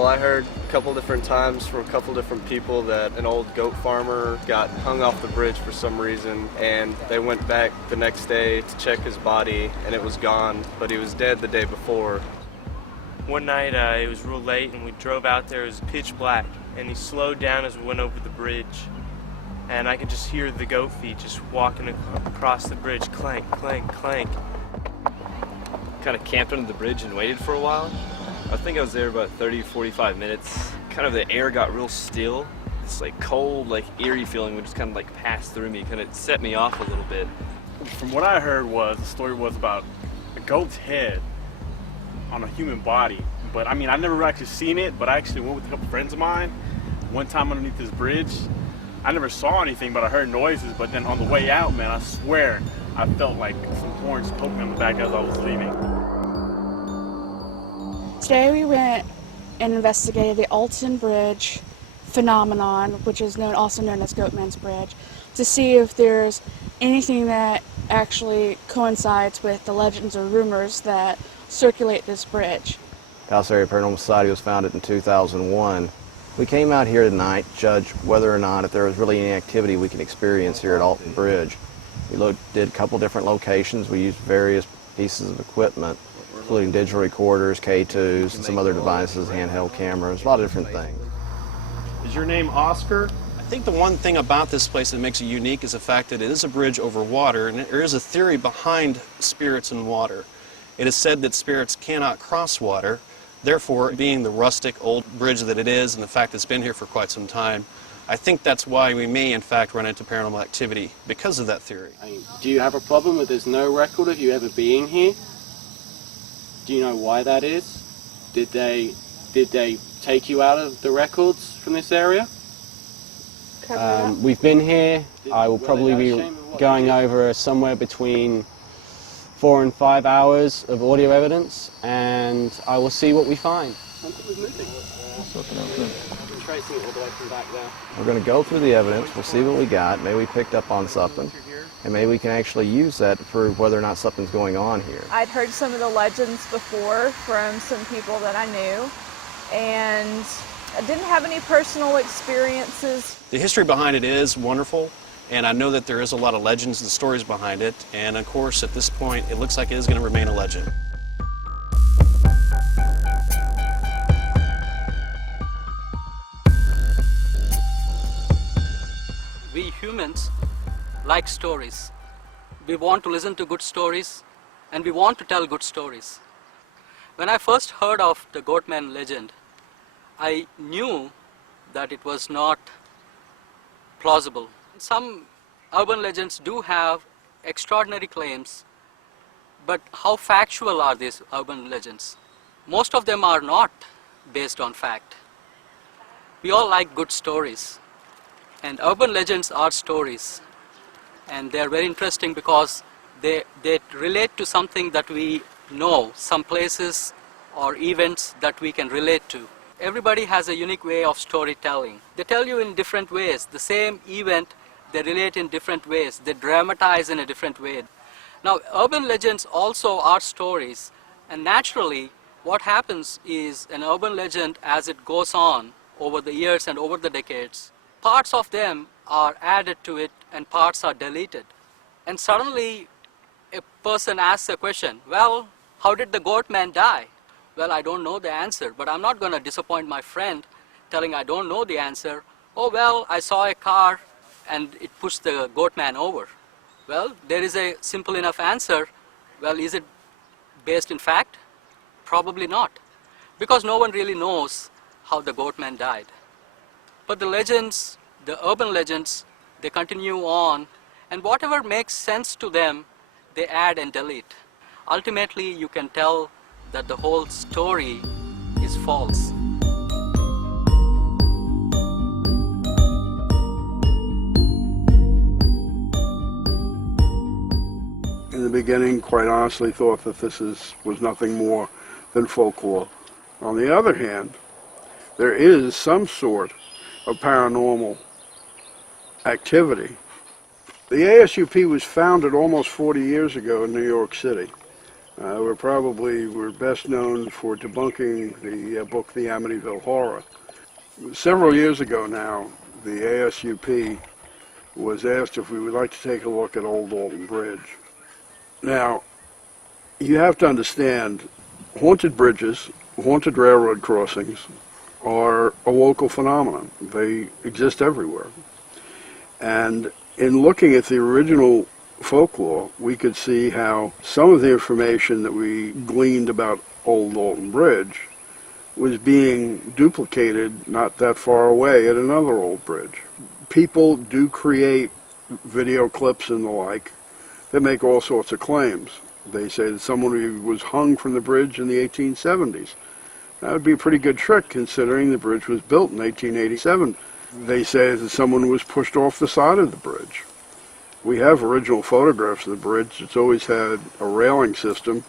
Well, I heard a couple different times from a couple different people that an old goat farmer got hung off the bridge for some reason, and they went back the next day to check his body, and it was gone, but he was dead the day before. One night it was real late, and we drove out there. It was pitch black, and he slowed down as we went over the bridge, and I could just hear the goat feet just walking across the bridge, clank, clank, clank. Kind of camped under the bridge and waited for a while. I think I was there about 30-45 minutes. Kind of the air got real still. This like cold, like eerie feeling would just kind of like pass through me, kind of set me off a little bit. From what I heard the story was about a goat's head on a human body. But I mean, I've never actually seen it, but I actually went with a couple friends of mine one time underneath this bridge. I never saw anything, but I heard noises. But then on the way out, man, I swear, I felt like some horns poking me on the back as I was leaving. Today we went and investigated the Alton Bridge phenomenon, which is also known as Goatman's Bridge, to see if there's anything that actually coincides with the legends or rumors that circulate this bridge. Dallas Area Paranormal Society was founded in 2001. We came out here tonight to judge whether or not if there was really any activity we can experience here at Alton Bridge. We did a couple different locations. We used various pieces of equipment, including digital recorders, K2s, and some other devices, handheld cameras, a lot of different things. Is your name Oscar? I think the one thing about this place that makes it unique is the fact that it is a bridge over water, and there is a theory behind spirits in water. It is said that spirits cannot cross water, therefore, being the rustic old bridge that it is and the fact that it's been here for quite some time, I think that's why we may in fact run into paranormal activity, because of that theory. Do you have a problem with there's no record of you ever being here? Do you know why that is? Did they take you out of the records from this area? We've been here. I will probably be going over somewhere between 4 and 5 hours of audio evidence, and I will see what we find. Something was moving. Tracing it all the way from back there. We're going to go through the evidence, we'll see what we got, maybe we picked up on something, and maybe we can actually use that to prove whether or not something's going on here. I'd heard some of the legends before from some people that I knew, and I didn't have any personal experiences. The history behind it is wonderful, and I know that there is a lot of legends and stories behind it, and of course at this point it looks like it is going to remain a legend. We humans like stories. We want to listen to good stories, and we want to tell good stories. When I first heard of the Goatman legend, I knew that it was not plausible. Some urban legends do have extraordinary claims, but how factual are these urban legends? Most of them are not based on fact. We all like good stories, and urban legends are stories, and they're very interesting because they relate to something that we know, some places or events that we can relate to. Everybody has a unique way of storytelling. They tell you in different ways. The same event, they relate in different ways. They dramatize in a different way. Now, urban legends also are stories, and naturally, what happens is an urban legend, as it goes on over the years and over the decades, parts of them are added to it and parts are deleted. And suddenly, a person asks a question, well, how did the Goatman die? Well, I don't know the answer, but I'm not going to disappoint my friend telling I don't know the answer. Oh, well, I saw a car and it pushed the Goatman over. Well, there is a simple enough answer. Well, is it based in fact? Probably not, because no one really knows how the Goatman died. But the legends, the urban legends, they continue on, and whatever makes sense to them, they add and delete. Ultimately, you can tell that the whole story is false. In the beginning, quite honestly, thought that this was nothing more than folklore. On the other hand, there is some sort of paranormal activity. The ASUP was founded almost 40 years ago in New York City. We're best known for debunking the book The Amityville Horror. Several years ago now, the ASUP was asked if we would like to take a look at Old Alton Bridge. Now, you have to understand, haunted bridges, haunted railroad crossings are a local phenomenon. They exist everywhere. And in looking at the original folklore, we could see how some of the information that we gleaned about Old Alton Bridge was being duplicated not that far away at another old bridge. People do create video clips and the like that make all sorts of claims. They say that someone was hung from the bridge in the 1870s. That would be a pretty good trick considering the bridge was built in 1887. They say that someone was pushed off the side of the bridge. We have original photographs of the bridge. It's always had a railing system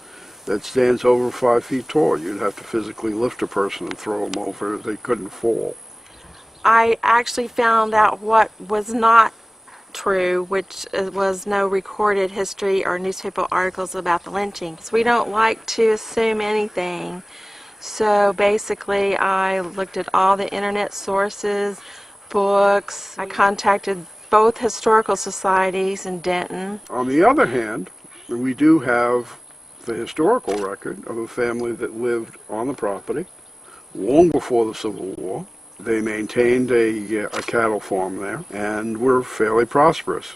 that stands over 5 feet tall. You'd have to physically lift a person and throw them over. They couldn't fall. I actually found out what was not true, which was no recorded history or newspaper articles about the lynchings. We don't like to assume anything. So basically I looked at all the internet sources, books. I contacted both historical societies in Denton. On the other hand, we do have the historical record of a family that lived on the property long before the Civil War. They maintained a cattle farm there and were fairly prosperous.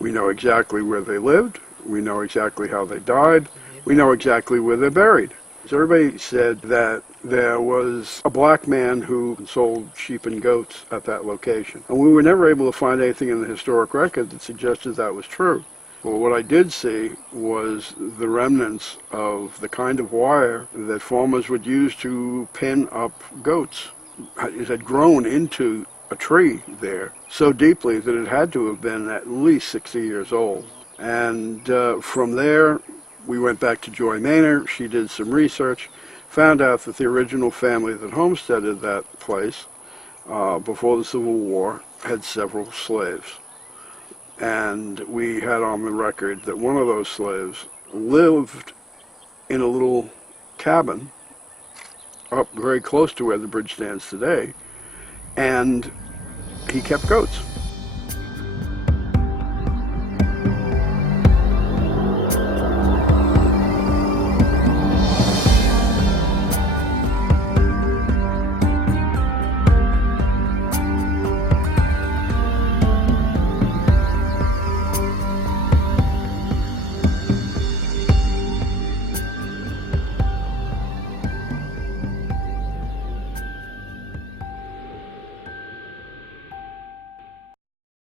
We know exactly where they lived. We know exactly how they died. We know exactly where they're buried. So everybody said that there was a black man who sold sheep and goats at that location. And we were never able to find anything in the historic record that suggested that was true. Well, what I did see was the remnants of the kind of wire that farmers would use to pin up goats. It had grown into a tree there so deeply that it had to have been at least 60 years old. And from there, we went back to Joy Manor. She did some research, found out that the original family that homesteaded that place before the Civil War had several slaves. And we had on the record that one of those slaves lived in a little cabin up very close to where the bridge stands today, and he kept goats.